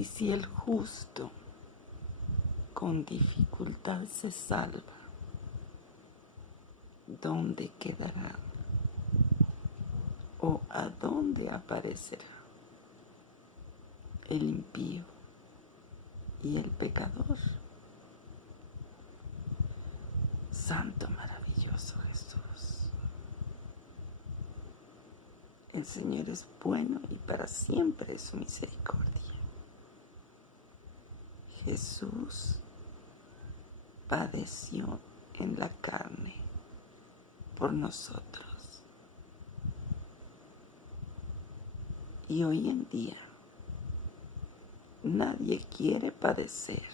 Y si el justo con dificultad se salva, ¿dónde quedará? ¿O a dónde aparecerá el impío y el pecador? Santo maravilloso Jesús. El Señor es bueno y para siempre es su misericordia. Jesús padeció en la carne por nosotros. Y hoy en día nadie quiere padecer,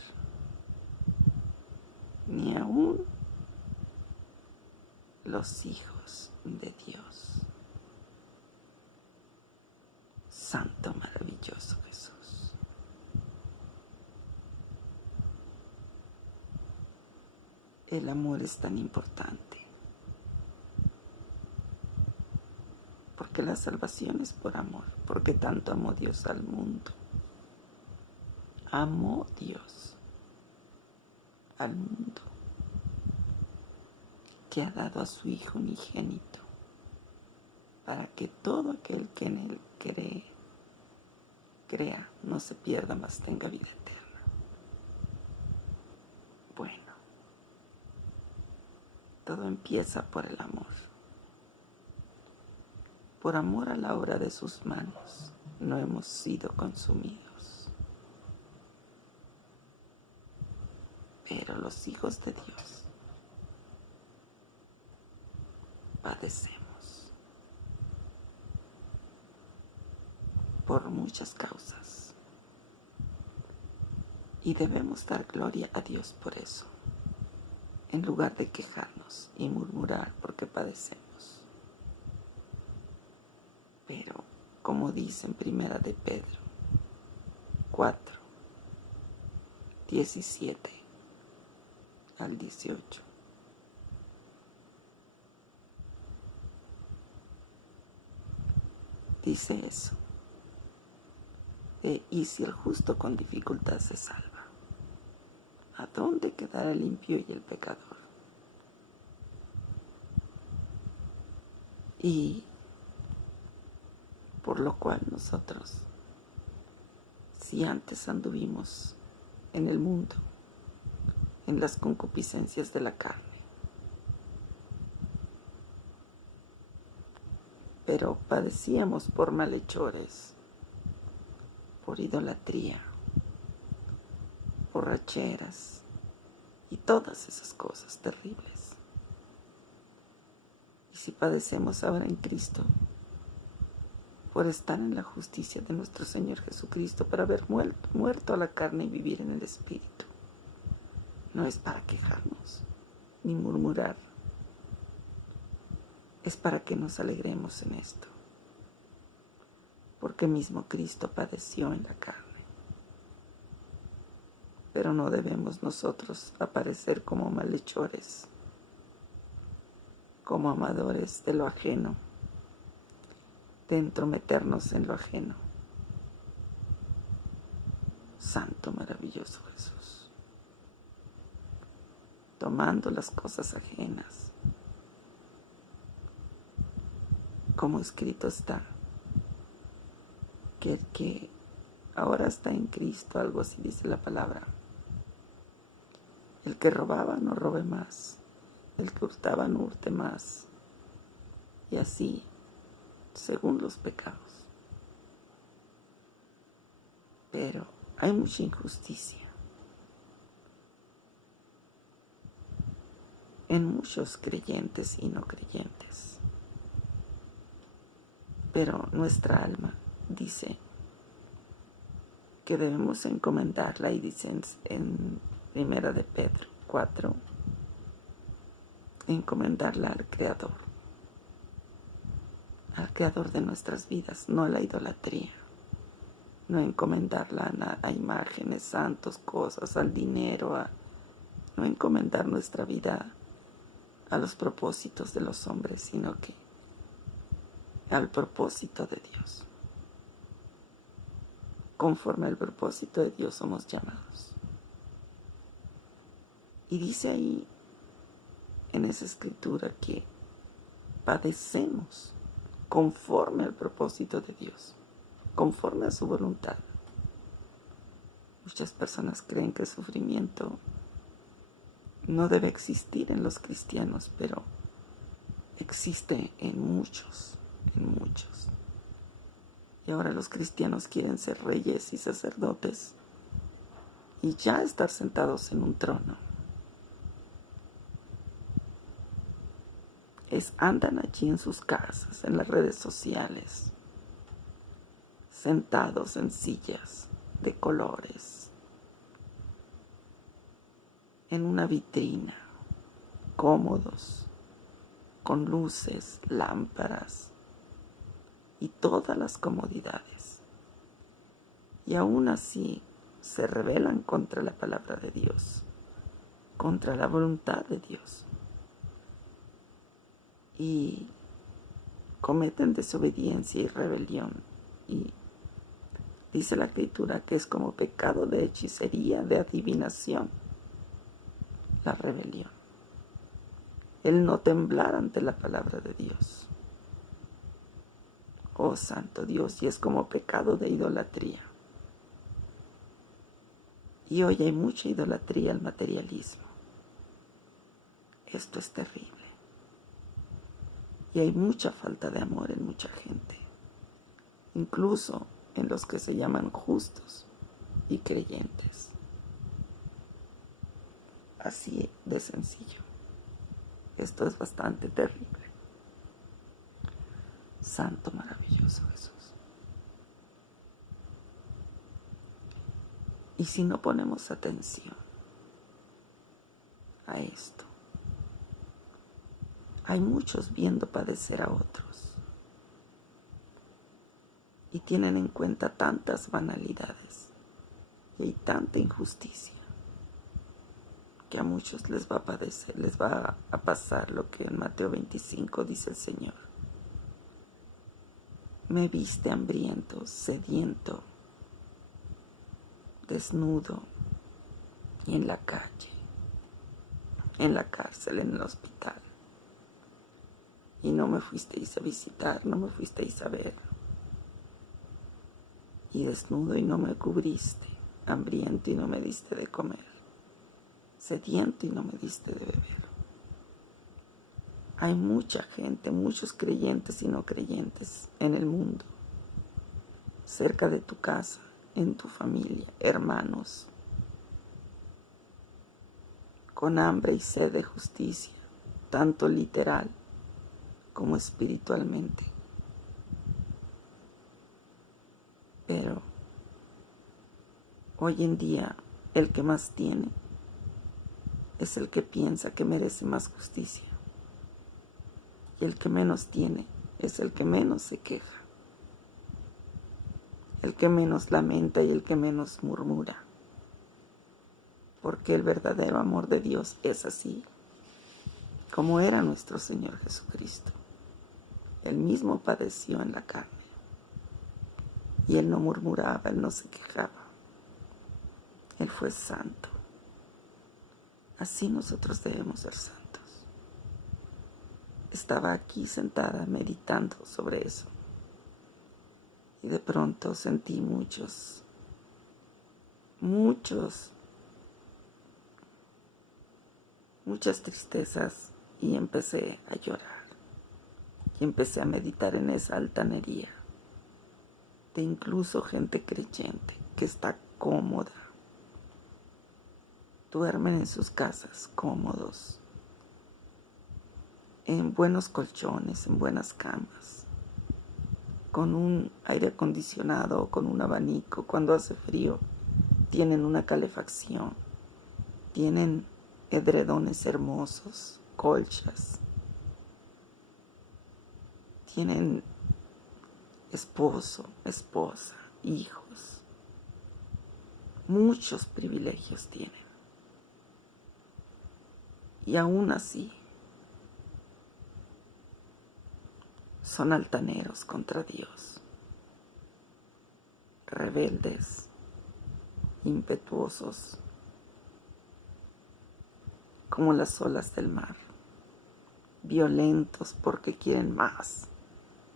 ni aún los hijos de Dios. Santo maravilloso Jesús. El amor es tan importante, porque la salvación es por amor, porque tanto amó Dios al mundo. Amó Dios al mundo, que ha dado a su Hijo unigénito, para que todo aquel que en Él crea, no se pierda, mas tenga vida eterna. Bueno, todo empieza por el amor. Por amor a la obra de sus manos, no hemos sido consumidos. Pero los hijos de Dios padecemos por muchas causas y debemos dar gloria a Dios por eso, en lugar de quejarnos y murmurar porque padecemos. Pero, como dice en Primera de Pedro 4, 17 al 18, dice eso, y si el justo con dificultad se salva, ¿a dónde quedará el impío y el pecador? Y por lo cual nosotros, si antes anduvimos en el mundo, en las concupiscencias de la carne, pero padecíamos por malhechores, por idolatría, borracheras y todas esas cosas terribles. Y si padecemos ahora en Cristo, por estar en la justicia de nuestro Señor Jesucristo, para haber muerto a la carne y vivir en el Espíritu, no es para quejarnos ni murmurar, es para que nos alegremos en esto, porque mismo Cristo padeció en la carne. Pero no debemos nosotros aparecer como malhechores, como amadores de lo ajeno, de entrometernos en lo ajeno. Santo maravilloso Jesús, tomando las cosas ajenas, como escrito está, que el que ahora está en Cristo, algo así dice la palabra, el que robaba no robe más, el que hurtaba no hurte más, y así según los pecados. Pero hay mucha injusticia en muchos creyentes y no creyentes. Pero nuestra alma dice que debemos encomendarla, y dice en Primera de Pedro 4, encomendarla al Creador de nuestras vidas, no a la idolatría, no encomendarla a imágenes, santos, cosas, al dinero, no encomendar nuestra vida a los propósitos de los hombres, sino que al propósito de Dios. conforme al propósito de Dios somos llamados. Y dice ahí en esa escritura que padecemos conforme al propósito de Dios, conforme a su voluntad. Muchas personas creen que el sufrimiento no debe existir en los cristianos, pero existe en muchos, en muchos. Y ahora los cristianos quieren ser reyes y sacerdotes y ya estar sentados en un trono. Andan allí en sus casas, en las redes sociales, sentados en sillas de colores, en una vitrina, cómodos, con luces, lámparas y todas las comodidades. Y aún así se rebelan contra la palabra de Dios, contra la voluntad de Dios. Y cometen desobediencia y rebelión. Y dice la Escritura que es como pecado de hechicería, de adivinación, la rebelión. El no temblar ante la palabra de Dios. Oh Santo Dios, y es como pecado de idolatría. Y hoy hay mucha idolatría al materialismo. Esto es terrible. Y hay mucha falta de amor en mucha gente, incluso en los que se llaman justos y creyentes. Así de sencillo. Esto es bastante terrible. Santo maravilloso Jesús. Y si no ponemos atención a esto, hay muchos viendo padecer a otros y tienen en cuenta tantas banalidades y hay tanta injusticia que a muchos les va a pasar lo que en Mateo 25 dice el Señor. Me viste hambriento, sediento, desnudo y en la calle, en la cárcel, en el hospital. Y no me fuisteis a visitar, no me fuisteis a ver. Y desnudo y no me cubriste, hambriento y no me diste de comer, sediento y no me diste de beber. Hay mucha gente, muchos creyentes y no creyentes en el mundo, cerca de tu casa, en tu familia, hermanos, con hambre y sed de justicia, tanto literal como espiritualmente. Pero hoy en día el que más tiene es el que piensa que merece más justicia. Y el que menos tiene es el que menos se queja, el que menos lamenta y el que menos murmura. Porque el verdadero amor de Dios es así, como era nuestro Señor Jesucristo. Él mismo padeció en la carne. Y Él no murmuraba, Él no se quejaba. Él fue santo. Así nosotros debemos ser santos. Estaba aquí sentada meditando sobre eso. Y de pronto sentí muchas tristezas y empecé a llorar. Y empecé a meditar en esa altanería de incluso gente creyente que está cómoda. Duermen en sus casas cómodos, en buenos colchones, en buenas camas, con un aire acondicionado, con un abanico. Cuando hace frío, tienen una calefacción, tienen edredones hermosos, colchas, tienen esposo, esposa, hijos. Muchos privilegios tienen. Y aún así, son altaneros contra Dios. rebeldes, impetuosos, como las olas del mar, violentos porque quieren más.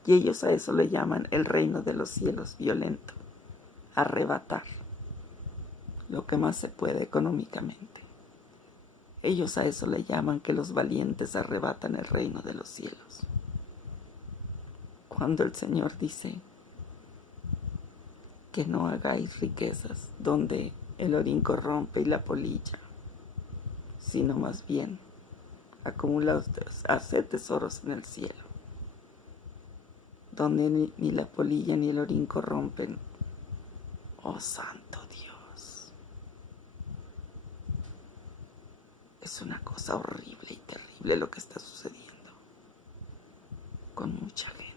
Y ellos a eso le llaman el reino de los cielos violento, arrebatar lo que más se puede económicamente. Ellos a eso le llaman que los valientes arrebatan el reino de los cielos. Cuando el Señor dice que no hagáis riquezas donde el orín corrompe y la polilla, sino más bien acumulaos, haced tesoros en el cielo, donde ni la polilla ni el orín corrompen. Oh santo Dios, es una cosa horrible y terrible lo que está sucediendo con mucha gente.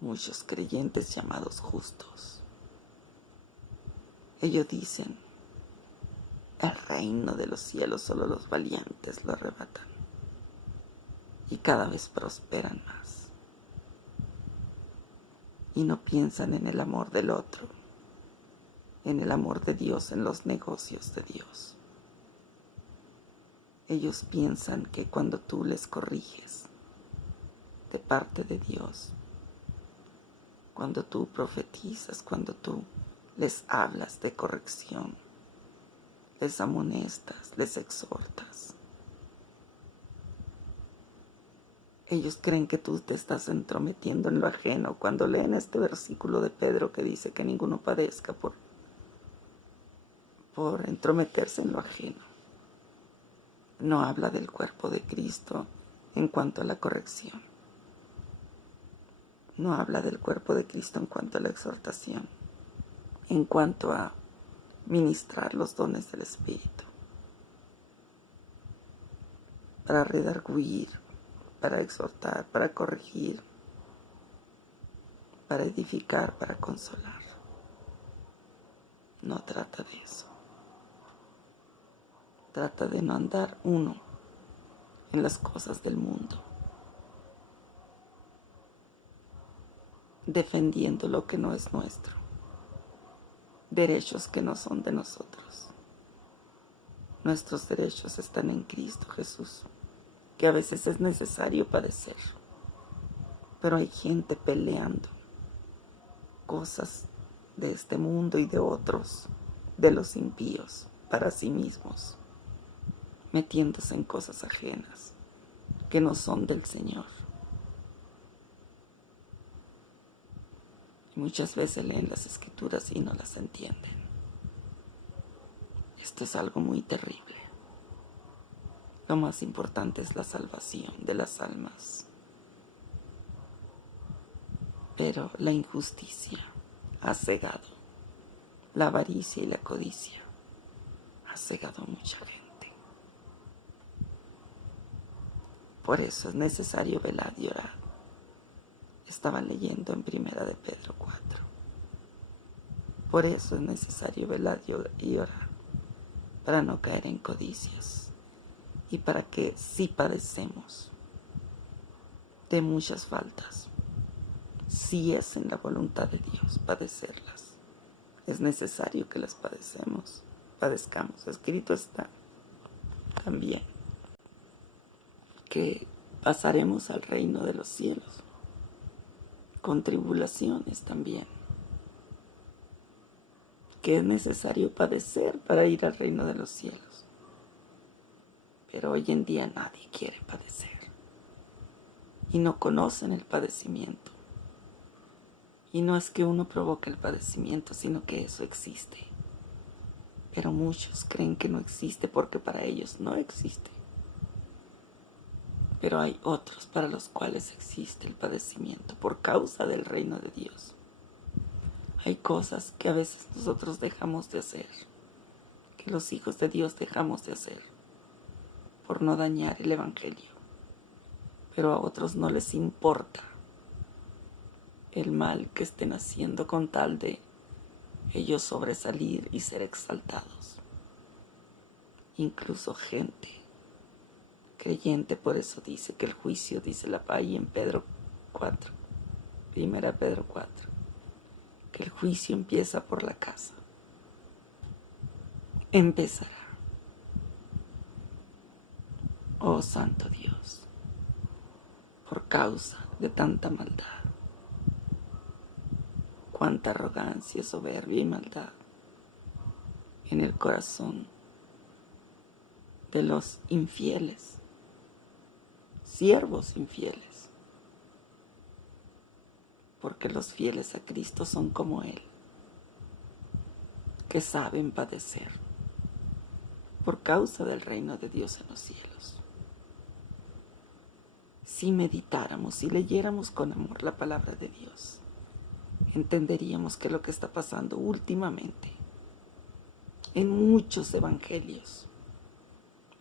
Muchos creyentes llamados justos. Ellos dicen, el reino de los cielos solo los valientes lo arrebatan. Y cada vez prosperan más. Y no piensan en el amor del otro, en el amor de Dios, en los negocios de Dios. Ellos piensan que cuando tú les corriges de parte de Dios, cuando tú profetizas, cuando tú les hablas de corrección, les amonestas, les exhortas, ellos creen que tú te estás entrometiendo en lo ajeno cuando leen este versículo de Pedro que dice que ninguno padezca por entrometerse en lo ajeno. No habla del cuerpo de Cristo en cuanto a la corrección. No habla del cuerpo de Cristo en cuanto a la exhortación, en cuanto a ministrar los dones del Espíritu, para redarguir, para exhortar, para corregir, para edificar, para consolar. No trata de eso. Trata de no andar uno en las cosas del mundo, defendiendo lo que no es nuestro, derechos que no son de nosotros. Nuestros derechos están en Cristo Jesús, que a veces es necesario padecer, pero hay gente peleando cosas de este mundo y de otros, de los impíos, para sí mismos, metiéndose en cosas ajenas que no son del Señor. Y muchas veces leen las Escrituras y no las entienden. Esto es algo muy terrible. Lo más importante es la salvación de las almas. Pero la injusticia ha cegado, la avaricia y la codicia ha cegado a mucha gente. Por eso es necesario velar y orar. Estaba leyendo en Primera de Pedro 4. Por eso es necesario velar y orar, para no caer en codicias y para que si padecemos de muchas faltas, si es en la voluntad de Dios padecerlas, es necesario que las padezcamos. Escrito está también que pasaremos al reino de los cielos con tribulaciones también, que es necesario padecer para ir al reino de los cielos. Pero hoy en día nadie quiere padecer y no conocen el padecimiento. Y no es que uno provoque el padecimiento, sino que eso existe. Pero muchos creen que no existe porque para ellos no existe. Pero hay otros para los cuales existe el padecimiento por causa del reino de Dios. Hay cosas que a veces nosotros dejamos de hacer, que los hijos de Dios dejamos de hacer por no dañar el evangelio. Pero a otros no les importa el mal que estén haciendo con tal de ellos sobresalir y ser exaltados. Incluso gente creyente, por eso dice que el juicio, dice la ahí en Pedro 4, Primera Pedro 4, que el juicio empieza por la casa. Empezará. Oh Santo Dios, por causa de tanta maldad, cuánta arrogancia, soberbia y maldad en el corazón de los infieles, siervos infieles, porque los fieles a Cristo son como Él, que saben padecer por causa del reino de Dios en los cielos. Si meditáramos y leyéramos con amor la palabra de Dios, entenderíamos que lo que está pasando últimamente en muchos evangelios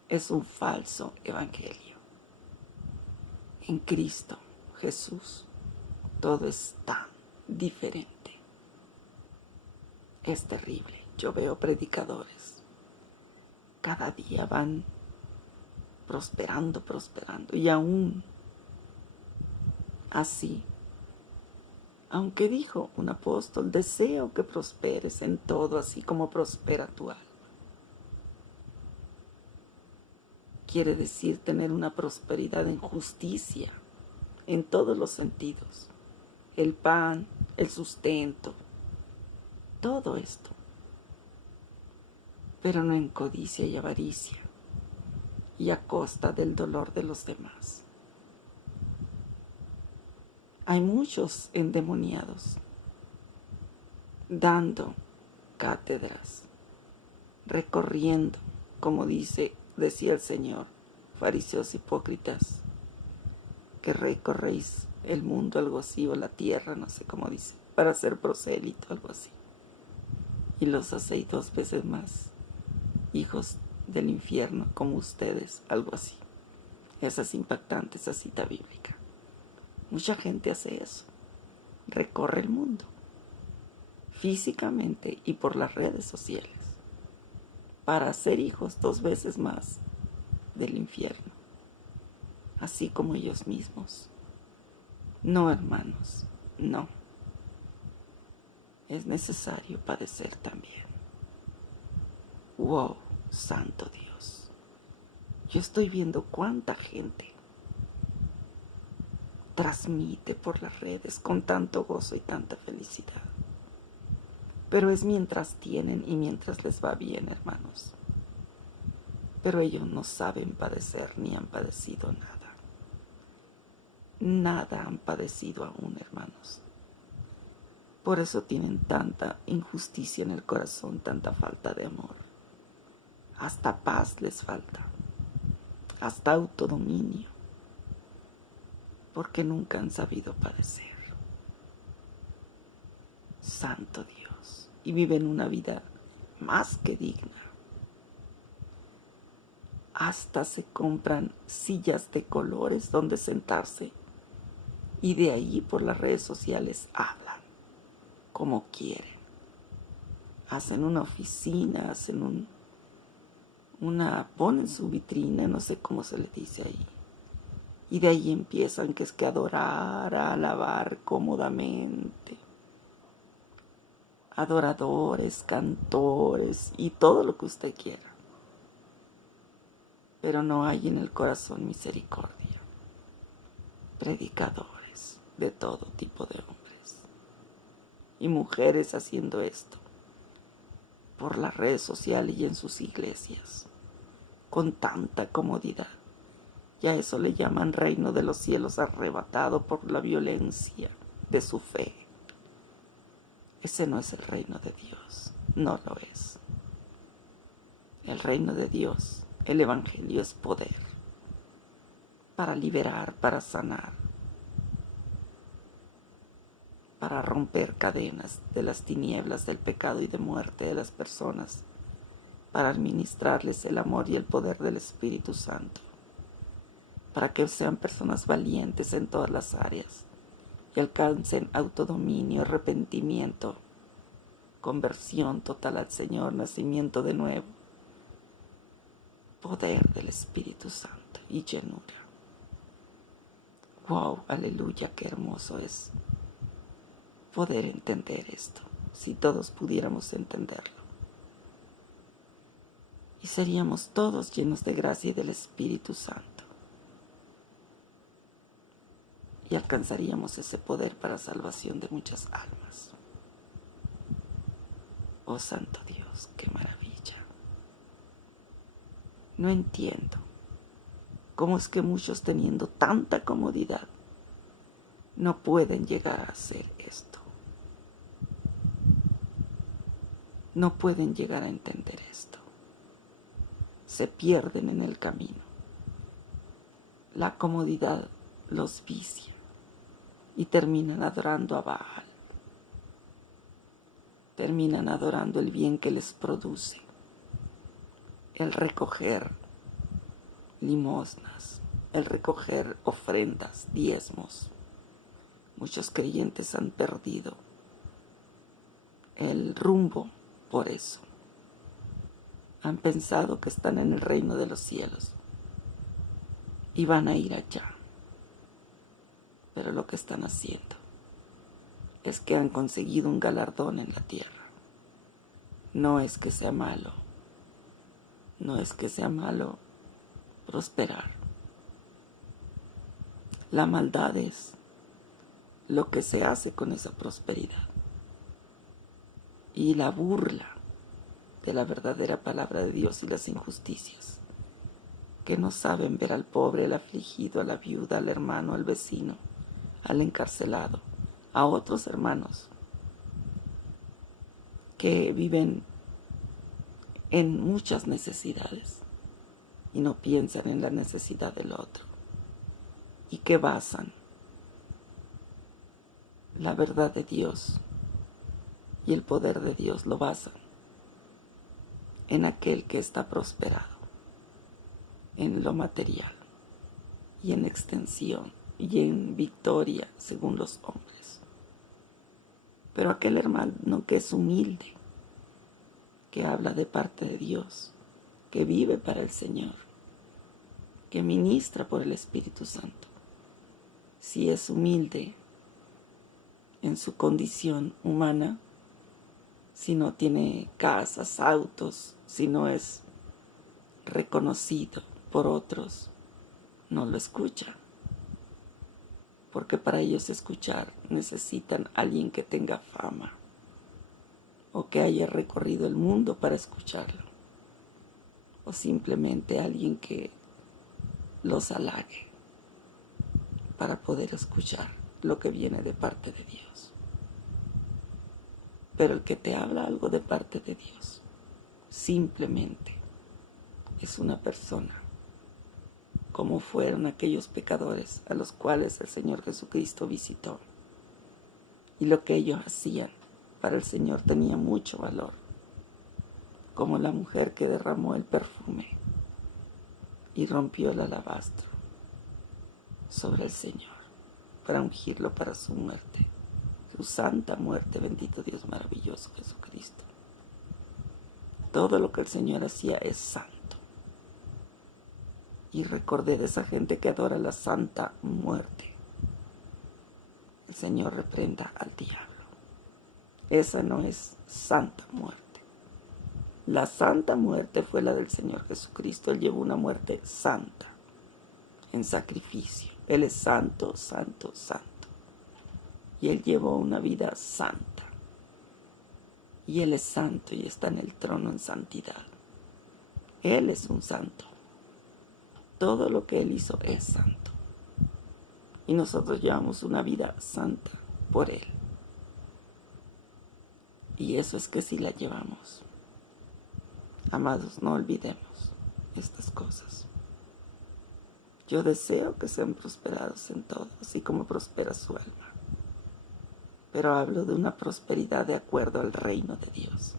es un falso evangelio. En Cristo Jesús todo es tan diferente. Es terrible. Yo veo predicadores. Cada día van prosperando y aún así, aunque dijo un apóstol, deseo que prosperes en todo, así como prospera tu alma. Quiere decir tener una prosperidad en justicia, en todos los sentidos. El pan, el sustento, todo esto. Pero no en codicia y avaricia, y a costa del dolor de los demás. Hay muchos endemoniados dando cátedras, recorriendo, como decía el Señor, fariseos hipócritas, que recorréis el mundo, algo así, o la tierra, no sé cómo dice, para ser prosélito, algo así. Y los hacéis 2 veces más hijos del infierno como ustedes, algo así. Esa es impactante, esa cita bíblica. Mucha gente hace eso, recorre el mundo, físicamente y por las redes sociales, para ser hijos 2 veces más del infierno, así como ellos mismos. No, hermanos, no. Es necesario padecer también. Wow, Santo Dios. Yo estoy viendo cuánta gente transmite por las redes con tanto gozo y tanta felicidad. Pero es mientras tienen y mientras les va bien, hermanos. Pero ellos no saben padecer ni han padecido nada. Nada han padecido aún, hermanos. Por eso tienen tanta injusticia en el corazón, tanta falta de amor. Hasta paz les falta, hasta autodominio, porque nunca han sabido padecer. Santo Dios. Y viven una vida más que digna. Hasta se compran sillas de colores donde sentarse y de ahí por las redes sociales hablan como quieren. Hacen una oficina, ponen su vitrina, no sé cómo se le dice ahí. Y de ahí empiezan que es que adorar, a alabar cómodamente. Adoradores, cantores y todo lo que usted quiera. Pero no hay en el corazón misericordia. Predicadores de todo tipo de hombres y mujeres haciendo esto por las redes sociales y en sus iglesias con tanta comodidad. Y a eso le llaman reino de los cielos arrebatado por la violencia de su fe. Ese no es el reino de Dios, no lo es. El reino de Dios, el evangelio es poder para liberar, para sanar, para romper cadenas de las tinieblas, del pecado y de muerte de las personas, para administrarles el amor y el poder del Espíritu Santo, para que sean personas valientes en todas las áreas y alcancen autodominio, arrepentimiento, conversión total al Señor, nacimiento de nuevo, poder del Espíritu Santo y llenura. Wow, aleluya, qué hermoso es poder entender esto, si todos pudiéramos entenderlo. Y seríamos todos llenos de gracia y del Espíritu Santo. Y alcanzaríamos ese poder para salvación de muchas almas. Oh Santo Dios, qué maravilla. No entiendo cómo es que muchos teniendo tanta comodidad no pueden llegar a hacer esto. No pueden llegar a entender esto. Se pierden en el camino. La comodidad los vicia y terminan adorando a Baal. Terminan adorando el bien que les produce el recoger limosnas, el recoger ofrendas, diezmos. Muchos creyentes han perdido el rumbo por eso. Han pensado que están en el reino de los cielos y van a ir allá. Pero lo que están haciendo es que han conseguido un galardón en la tierra. No es que sea malo. No es que sea malo prosperar. La maldad es lo que se hace con esa prosperidad. Y la burla de la verdadera palabra de Dios y las injusticias, que no saben ver al pobre, al afligido, a la viuda, al hermano, al vecino, al encarcelado, a otros hermanos que viven en muchas necesidades y no piensan en la necesidad del otro, y que basan la verdad de Dios y el poder de Dios, lo basan en aquel que está prosperado, en lo material y en extensión y en victoria según los hombres. Pero aquel hermano que es humilde, que habla de parte de Dios, que vive para el Señor, que ministra por el Espíritu Santo, si es humilde en su condición humana, si no tiene casas, autos, si no es reconocido por otros, no lo escuchan. Porque para ellos escuchar necesitan a alguien que tenga fama o que haya recorrido el mundo para escucharlo, o simplemente alguien que los halague para poder escuchar lo que viene de parte de Dios. Pero el que te habla algo de parte de Dios simplemente es una persona como fueron aquellos pecadores a los cuales el Señor Jesucristo visitó. Y lo que ellos hacían para el Señor tenía mucho valor, como la mujer que derramó el perfume y rompió el alabastro sobre el Señor para ungirlo para su muerte, su santa muerte. Bendito Dios maravilloso Jesucristo. Todo lo que el Señor hacía es santo. Y recordé de esa gente que adora la santa muerte. El Señor reprenda al diablo. Esa no es santa muerte. La santa muerte fue la del Señor Jesucristo. Él llevó una muerte santa, en sacrificio. Él es santo, santo, santo. Y Él llevó una vida santa. Y Él es santo y está en el trono en santidad. Él es un santo. Todo lo que Él hizo es santo. Y nosotros llevamos una vida santa por Él. Y eso es que sí la llevamos. Amados, no olvidemos estas cosas. Yo deseo que sean prosperados en todo, así como prospera su alma. Pero hablo de una prosperidad de acuerdo al reino de Dios.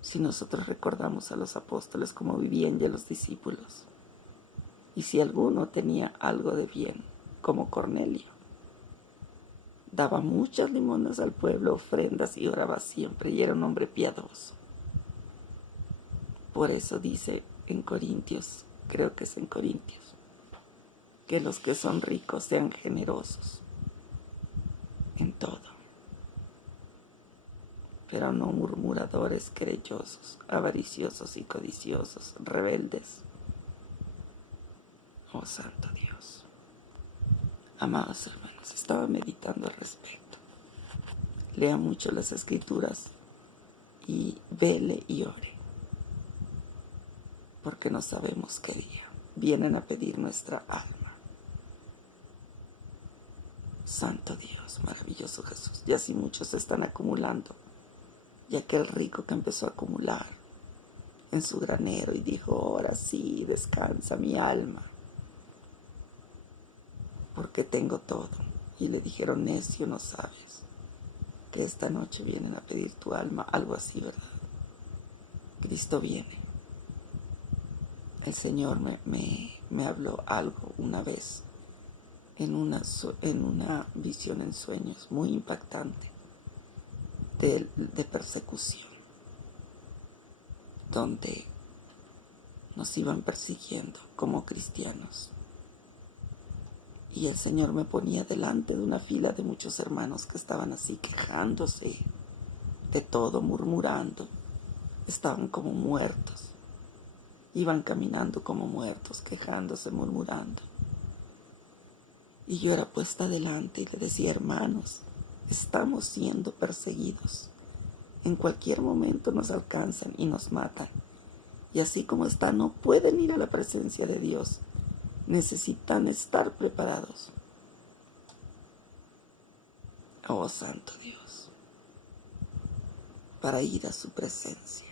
Si nosotros recordamos a los apóstoles cómo vivían y a los discípulos, y si alguno tenía algo de bien, como Cornelio, daba muchas limonas al pueblo, ofrendas, y oraba siempre, y era un hombre piadoso. Por eso dice en Corintios, creo que es en Corintios, que los que son ricos sean generosos en todo. pero no murmuradores, querellosos, avariciosos y codiciosos, rebeldes. Oh Santo Dios. Amados hermanos, estaba meditando al respecto. Lea mucho las Escrituras y vele y ore, porque no sabemos qué día vienen a pedir nuestra alma. Santo Dios, maravilloso Jesús. Y así muchos se están acumulando. Y aquel rico que empezó a acumular en su granero y dijo, ahora sí, descansa mi alma, porque tengo todo. Y le dijeron, necio, no sabes que esta noche vienen a pedir tu alma. Algo así, ¿verdad? Cristo viene. El Señor me habló algo una vez en una visión en sueños muy impactante de persecución, donde nos iban persiguiendo como cristianos. Y el Señor me ponía delante de una fila de muchos hermanos que estaban así quejándose de todo, murmurando. Estaban como muertos. Iban caminando como muertos, quejándose, murmurando. Y yo era puesta delante y le decía, hermanos, estamos siendo perseguidos. En cualquier momento nos alcanzan y nos matan. Y así como están, no pueden ir a la presencia de Dios. Necesitan estar preparados. Oh Santo Dios, para ir a su presencia.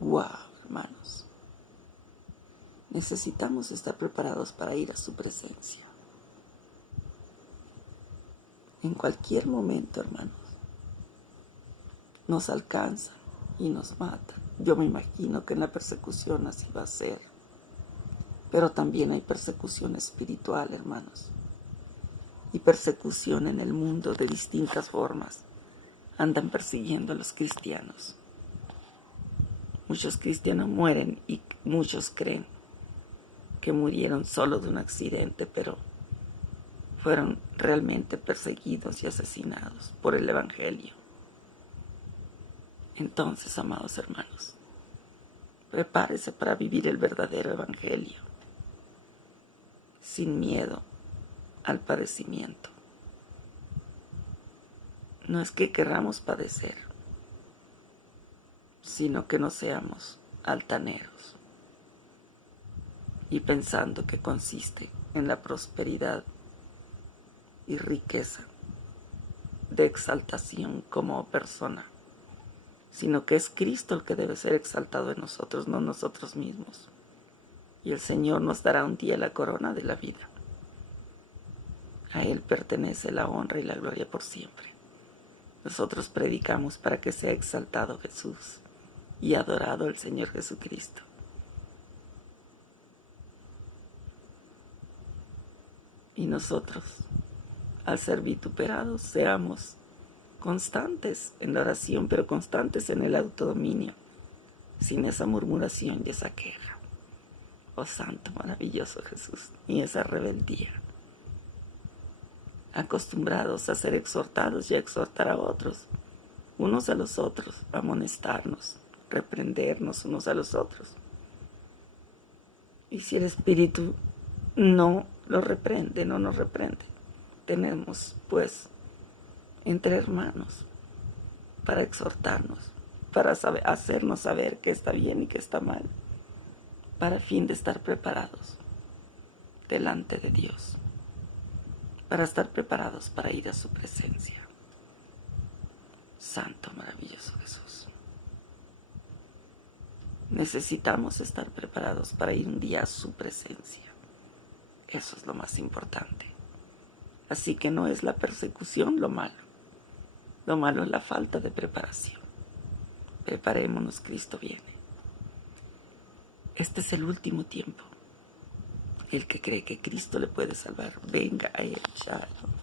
Wow, hermanos. Necesitamos estar preparados para ir a su presencia. En cualquier momento, hermanos, nos alcanzan y nos matan. Yo me imagino que en la persecución así va a ser. Pero también hay persecución espiritual, hermanos. Y persecución en el mundo de distintas formas. Andan persiguiendo a los cristianos. Muchos cristianos mueren y muchos creen que murieron solo de un accidente, pero fueron realmente perseguidos y asesinados por el Evangelio. Entonces, amados hermanos, prepárese para vivir el verdadero Evangelio, sin miedo al padecimiento. No es que querramos padecer, sino que no seamos altaneros y pensando que consiste en la prosperidad y riqueza de exaltación como persona, sino que es Cristo el que debe ser exaltado en nosotros, no nosotros mismos. Y el Señor nos dará un día la corona de la vida. A Él pertenece la honra y la gloria por siempre. Nosotros predicamos para que sea exaltado Jesús y adorado el Señor Jesucristo. Y nosotros, al ser vituperados, seamos constantes en la oración, pero constantes en el autodominio, sin esa murmuración y esa queja. Oh Santo, maravilloso Jesús, y esa rebeldía. Acostumbrados a ser exhortados y a exhortar a otros, unos a los otros, a amonestarnos, reprendernos unos a los otros. Y si el Espíritu no lo reprende, no nos reprende, tenemos pues entre hermanos para exhortarnos, para hacernos saber qué está bien y qué está mal, para fin de estar preparados delante de Dios, para estar preparados para ir a su presencia. Santo, maravilloso Jesús. Necesitamos estar preparados para ir un día a su presencia. Eso es lo más importante. Así que no es la persecución lo malo. Lo malo es la falta de preparación. Preparémonos, Cristo viene. Este es el último tiempo. El que cree que Cristo le puede salvar, venga a Él. Shalom.